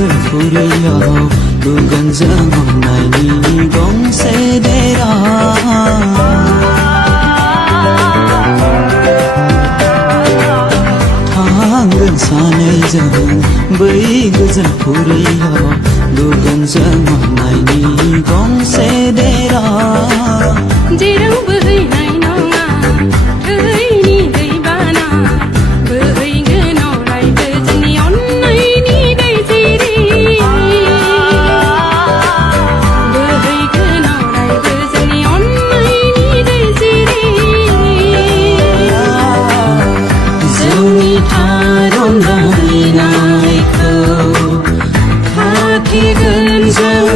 गोजोन फुरैयाव दुगोनजों अननायनि गंसे देरा थांगोन सानैजों बै गोजोन फुरैयाव दुगोनजों अननायनि गंसे देरा जेराव बोहैनाय नङा दैनि दैबाना बोहैगोन अरायबो जोंनि अननायनि दै जिरि बोहैगोन अरायबो जोंनि अननायनि दै जिरि जोंनि थारुन नायनायखौ खाथेगोन जों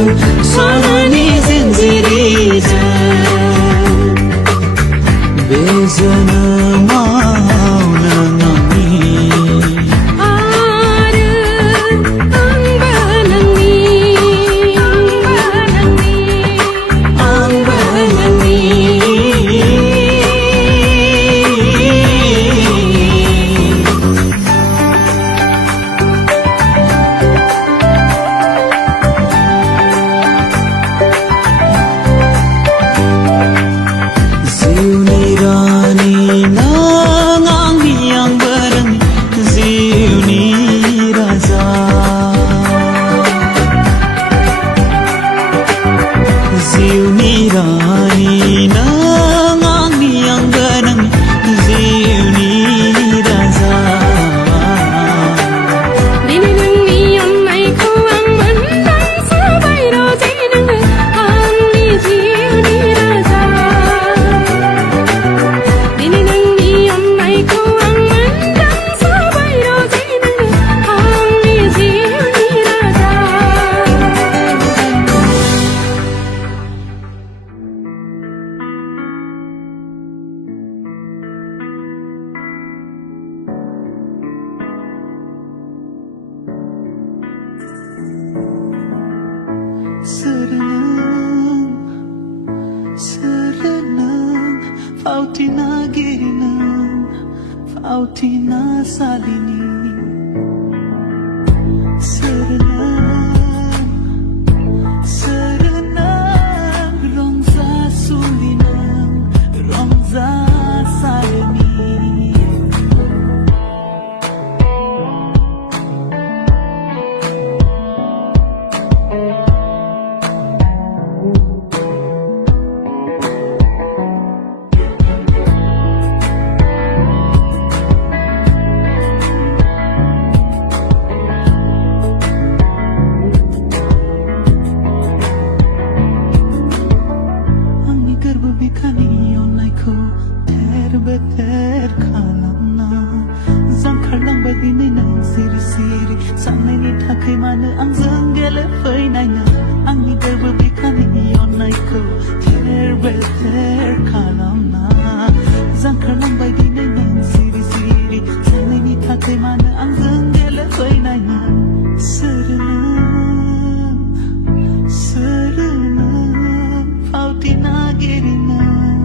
सनानि जिन्जिरिजों बे जोनोमाव नों आंनि आरो आंबो नोंनि आंबो नोंनि जिउनि रानि नों आंनि आंबो नोंनि जिउनि राजा जिउनि रानि नों आंनि आंबो नोंनि जिउनि राजा दिनै नोंनि अननायखौ आं मोनदांसोबाय रजे नोङो आंनि जिउनि राजा दिनै नोंनि अननायखौ आं मोनदांसोबाय रजे नोङो आंनि जिउनि राजा Serenang Fautina Girinang Fautina Salini Serenang Rongza Sulinang Rongza Salini Beter kalamna Zangkarlangbay dinay nang siri-siri Sanayni थाखाय मानो आंजों गेलेफैनायनो आंनि गोरबो बिखानि अननायखौ थेर बेथेर खालामना जांखारलांबाय दिनै नों सिरि-सिरि सानैनि थाखाय मानो आंजों गेलेफैनायनो Serenang Fautina Girinang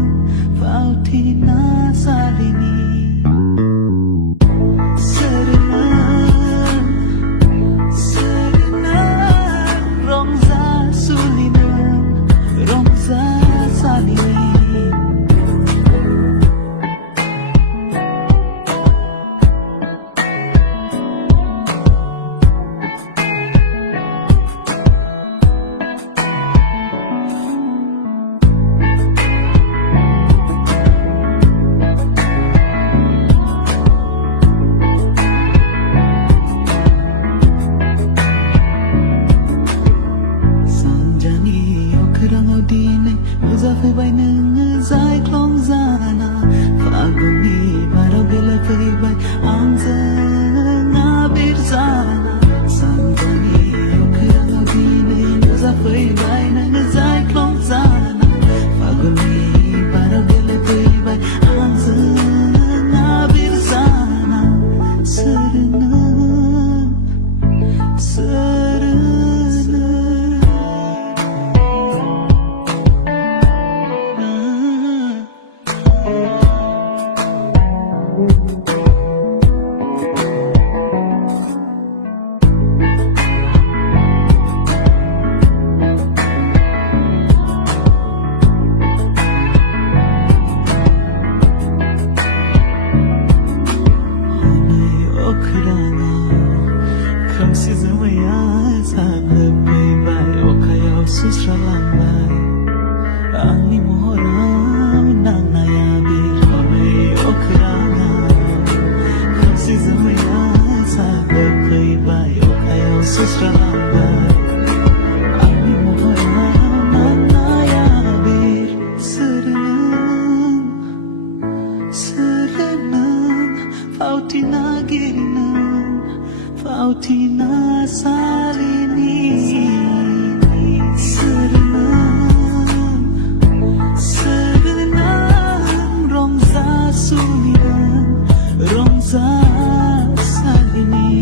Fautina Salini Serenang Rongza Sulinang Rongza Salini जाफैबाय नोङो जायख्लं जाना फागुननि बाराव गेलेफैबाय आंजों आबिर जाना सानजानि अख्राङाव दिनै नुजाफैबाय नोङो जायख्लं जाना फागुननि बाराव गेलेफैबाय आंजों आबिर जाना Fautina Girina, Fautina Salini, Serenam, Serenam, Romza Sulinan, Romza Salini.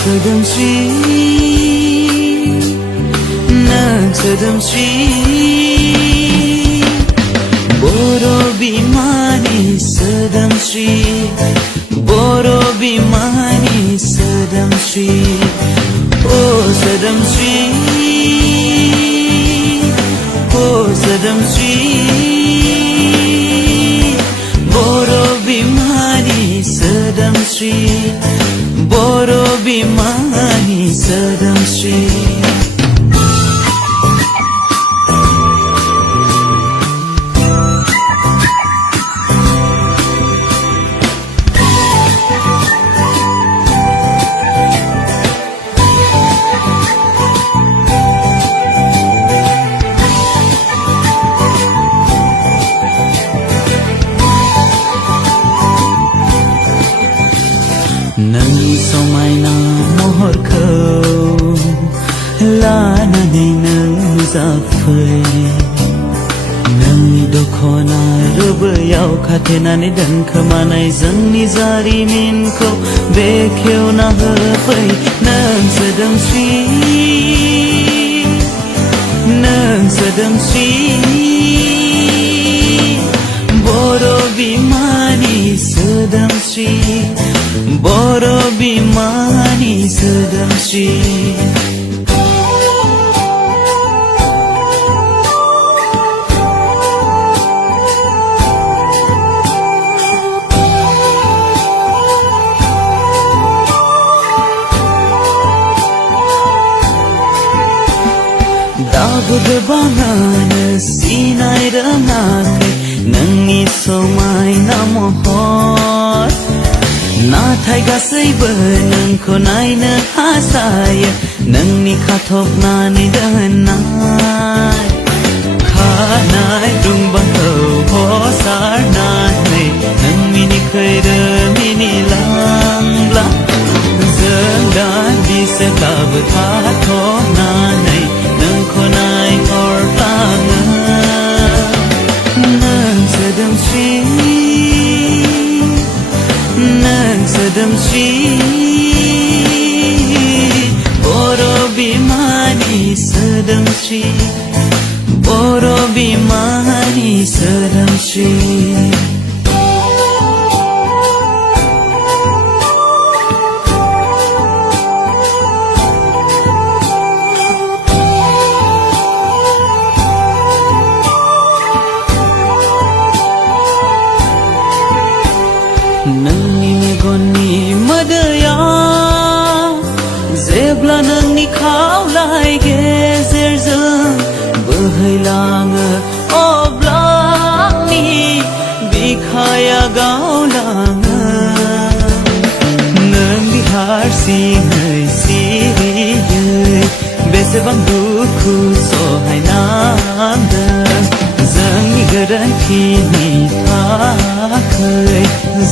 Sedam Sri, Sedam Sri, Boro Bimani Sedam Sri, Boro Bimani Sedam Sri, Oh Sedam Sri, Oh Sedam Sri, Boro Bimani Sedam Sri, Boro Bimani Sedam Sri. Nangis समायना महरखौ लानानै नों नुजाफै नोंनि दख'ना रोबैयाव खाथेनानै दोनखोमानाय जोंनि जारिमिनखौ बेखेवना होफै नों सोदोमस्रि नों सोदोमस्रि बर' बिमानि सोदोमस्रि बर' बिमानि सोदोमस्रि दाबो गोबाङानो सिनाय रोङाखै नोंनि समायना महर नाथाय गासैबो नोंखौ नायनो हास्थायो नोंनि खाथबनानै दोननाय खानाय रुंबांखौ हसारनानै नों मिनिखैरो मिनिलांब्ला जों दान्दिसेब्लाबो थाथ'नानै नोंखौ नायहरफ्लाङो नों सोदोमस्रि नों सोदोमस्रि बर' बिमानि सोदोमस्रि बर' बिमानि सोदोमस्रि नोंनि मेगननि मोदैया गावलाङो नोंनि हारसिङै सिरियै बेसेबां दुखु सहायनांदों जोंनि गोरोन्थिनि थाखाय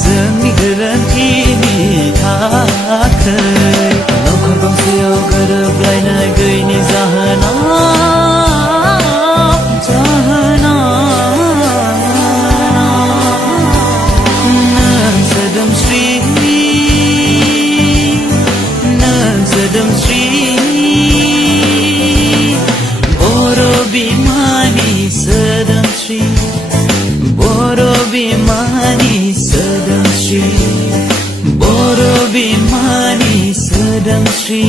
जोंनि गोरोन्थिनि थाखाय नखर गंसेयाव गोरोबलायनाय गैयैनि जाहोनाव नों सोदोमस्रि बर' बिमानि सोदोमस्रि बर' बिमानि सोदोमस्रि बर' बिमानि सोदोमस्रि